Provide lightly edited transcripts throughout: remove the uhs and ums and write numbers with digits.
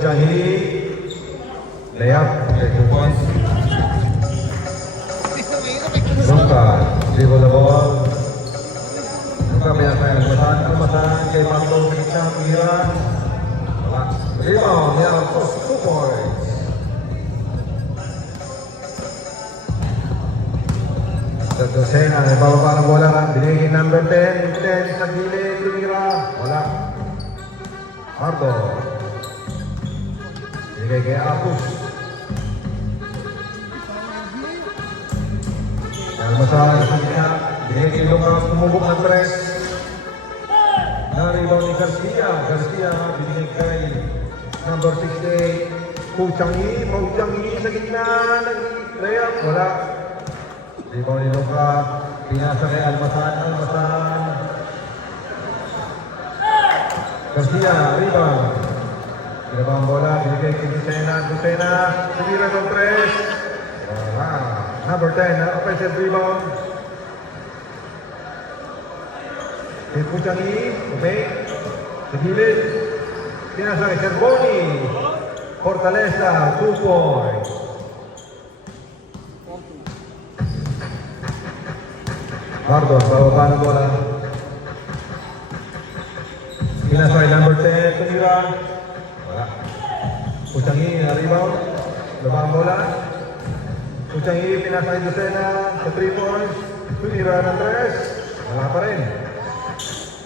Puchahi. Layup. Okay, 2 points. Luka. Dribble the ball. Luka pinasay Almasan. Kay Marco. Kita. Pira. Rebound. Yan. 2 points. Dosena, may bababa ng bola ka. Binigay number 10. 10 sa gilid. Lumira. Wala. Marco. Binigay kay Apus. Almasan sa gilid. Binigay kay Luka. Tumubok ng 3. Naribaw ni Garcia. Garcia binigay kay number 68. Puchangi. Puchangi sa gitna. Nag-layup. Wala. Rebound ni Luka, pinasa kay Almasan, Almasan. Garcia, rebound. Pinaba ang bola, binigay kay Dusena, Dusena. Sumira ng 3. Number 10, offensive rebound. Kay Puchangi, okay. Sa gilid. Pinasa kay Cerboni. Fortaleza, 2 points. Marcos, bababa ng bola. Pinasay number 10, tumira. Wala. Puchangi, rebound. Baba ang bola. Puchangi, pinasay Dusena sa 3 points. Tumira ng 3. Wala pa rin.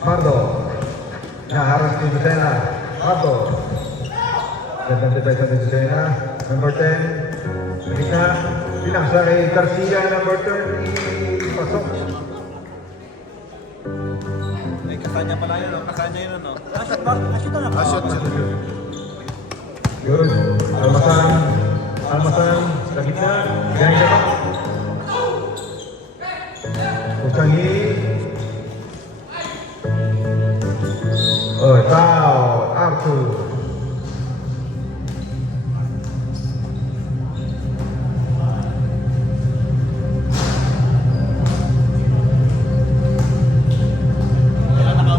Mardo. Naharas ni Dusena. Mardo. Gandang depensa ni Dusena. Number 10. Sa pinasay Garcia, number 30. Pasok. Kasanya pala yun, kasanya yun, no? Asyot ba? Asyot na. Asyot. Yun. Almasan. Almasan. Sa gitna. Ganyan siya pa. Puchangi. Oh, foul. Arthur.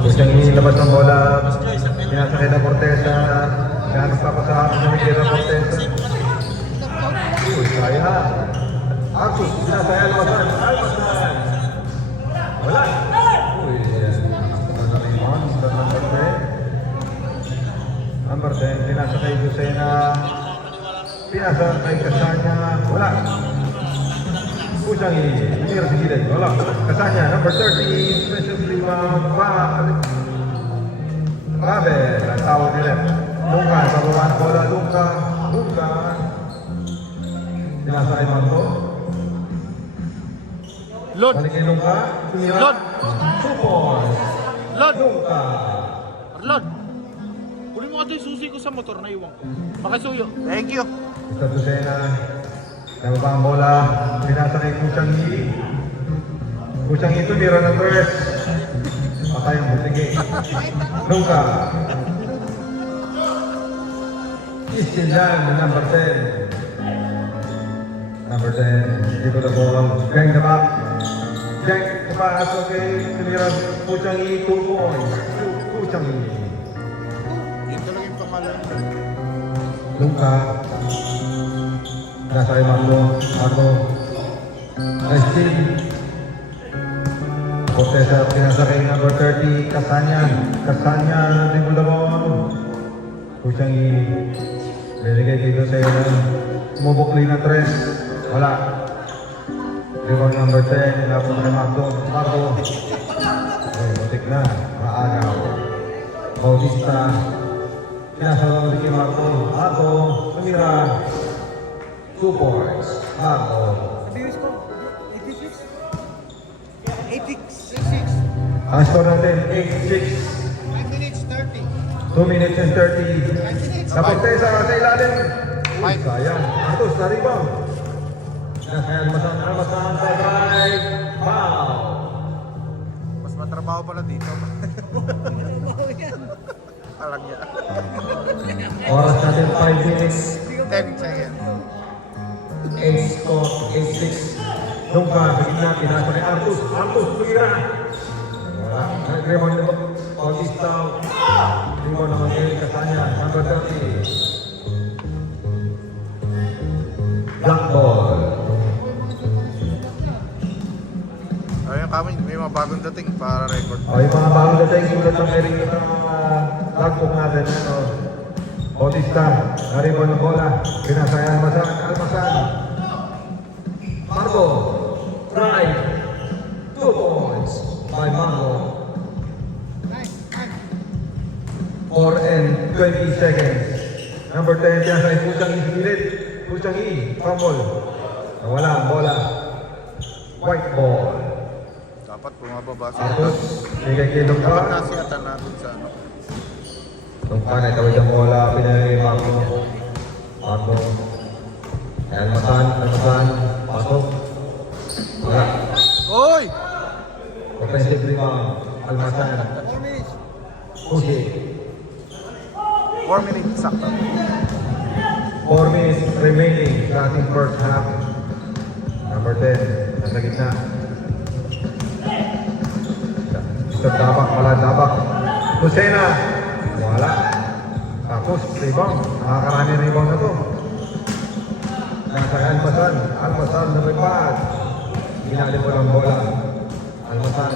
Puchangi labas ng bola. Pinasakay na Corteza. Ganap pa sa Namikira Corteza. Uy, kaya. Arthur. Pinasakay Almasan. Almasan. Wala. Uy, number 10, pinasa kay Dusena. Pinasa kay Kasanya. Wala. Puchangi. Tumira sa gilid. Wala. Kasanya. Number 30. Special rebound. Ravel. Ang tawag nila. Luka. Sa baba ng bola. Luka. Luka. Pinasa kay Marco. Lod. Balik kay Luka. Tumira. Lod. 2 points. Lod. Luka. Lod. Kunin mo ito yung susi ko sa motor na iwan ko. Makisuyo. Thank you. Ito Dusena. Nababa ang bola. Pinasa kay Puchangi. Puchangi ito, bira ng 3. Patay ang butigi. Luka. Istindan, number 10. Number 10. Dito na ball. Gang na back. Gang na pass. Okay. Tumira Puchangi. 2 points. Puchangi. Ito lang yung pangalan. Luka. Nasa kay Marco. Marco. Nice team. Corteza, pinasa kay number 30. Kasanya. Kasanya. Dribble the ball. Puchangi. Liligay dito sa iyo. Mubukli na 3. Wala. Rebound number 10. Lapon kay Marco. Marco. Okay, butik na. Maagaw. Bautista. Pinasa ulit kay Marco. Marco. Tumira. 2 points. Marco. Bilis ko. 86. 86. Ang score natin, 8-6. 5 minutes 30. 2 minutes and 30. Naporteza sa ilalim. Uy, sayang. Atos na rebound. Nasa Almasan, Almasan sa drive. Foul. Mas matrabaho pala dito. Alam niya. Oras natin, 5 minutes. 10 seconds. 8 score, 8-6. Luka, bigla, pinasa kay Artus. Artus, tumira. Wala. Nag-rebound na Bautista. Rebound naman kay Kasanya. Number 30. bagong dating para record. O, yung mga bagong dating sulat ng Eric sa logbook natin. Ano? Bautista, naribon ng bola. Pinasaya Almasan. Marco, drive. 2 points by Marco. 4 and 20 seconds. Number 10, yan sa Pusang E. Pilit. Pusang E, fumble. Nawala ang bola. White ball. Dapat bumababa sa Tapos, bigay kay dapat Lungka. nasiyatan natin sa ano. Lungka na itawid ang bola. Pinagay Marco. Marco. Almasan. Pasok. Wala. Oy! Offensive rebound. Almasan. Pusi. 4 minutes sakto. 4 minutes remaining sa ating first half. Number 10, nasa gitna. Isang dabak, wala dabak. Lucena, wala. Tapos, rebound. Nakakarami rebound na to. Nasa Almasan na may pad. Ginali mo lang bola. Almasan.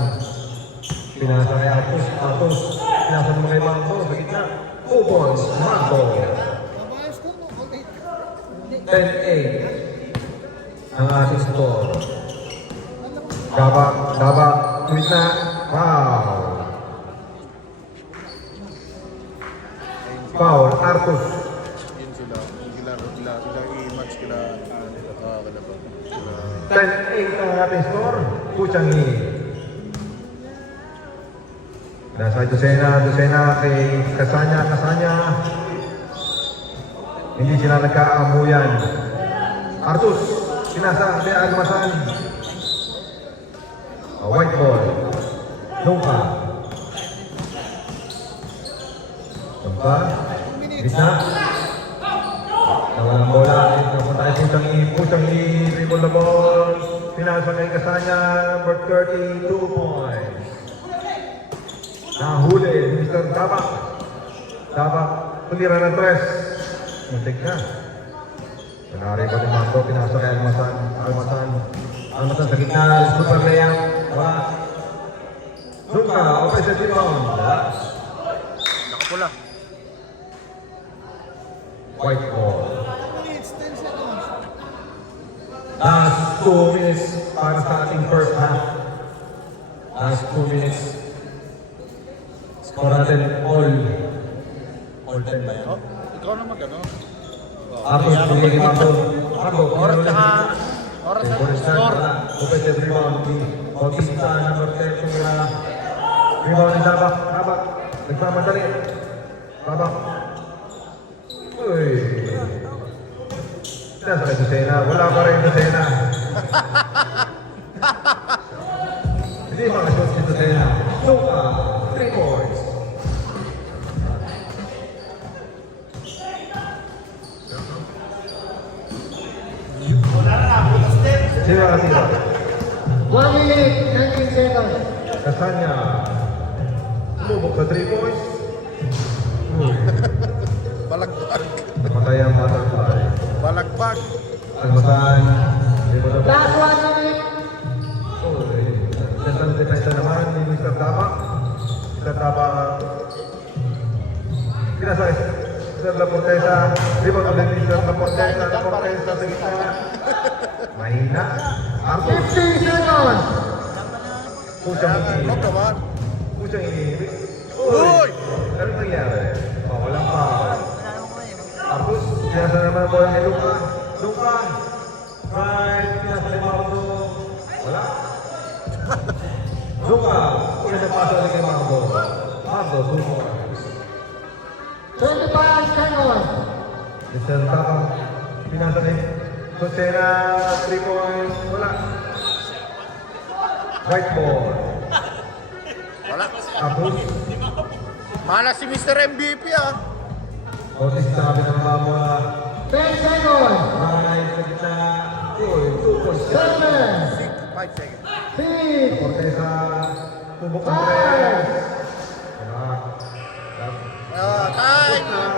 Pinasa kay Atos. Pinasa mo kay Marco sa gitna. 2 points, Marco. 10-8 ang ating score. Dabak, tweet na, foul. Foul, Artus. Yun sila. Sila i-match kila. Kila ba? 10-8 ang ating score. Puchangi. Nasa Dosena kay Kasanya. Hindi sila nagkaamuyan. Artus, sinasa kay Almasan. A white ball. Lungka. Gitna. Nawalang bola. Napunta kay Puchangi. Dribble the ball. Pinasa kay Kasanya. Number 30, 2 points. Nahuli, Mr. Dabak. Tumira ng 3. Muntik na. Manari ko ni Marco, pinasa kay Almasan sa gitna, super layup. Wala. Luka, offensive rebound. Wala. Nakapula. White ball. Last 2 minutes para sa ating first half. Last 2 minutes. Score natin all time ba yan? Oh, ikaw naman gano'n. Tapos, pinigil Marco. Oras na score. Offensive rebound. Bautista, number 10, tumira. Rebound ni Dabak. Nagmamadali. Dabak. Uy. Nasa kay Dosena. Wala pa rin Dosena. Hindi makashoot si Dosena. Luka, 3 points. Sino nakatira? 1 minute, 19 seconds. Kasanya. Lumubog sa 3 points. Uy. Balagbag. Namatay ang butterfly. Balagbag. Almasan. Last 1 minute. Uy. Central defense naman ni Mr. Dabak. Mr. Dabak. Pinasay. Mr. Laportesa. Rebound ulit ni Mr. Laportesa. Laportesa sa gitna. Mahina. Arthur. 15 seconds. Pusyang Huwag naman. Pusyang iniibig. Uy! Ano nangyari? Walang pa. Tapos, pinasa naman ang bola ni Luka. Right, pinasa ni Marco. Wala. Luka, pinapasa ni kay Marco. Marco, 2 points. 25 seconds. Mr. Tapang, pinasa ni Lucena, 3 points. Wala. White ball. Wala. Tapos, Mana si Mr. MVP ah. Bautista, pinababa bola. 10 seconds. Right, sa gitna. Uy, 2 points. 7, 5 seconds. 6, Corteza, tubok ang 5, tres. Wala. Time! Tapos na,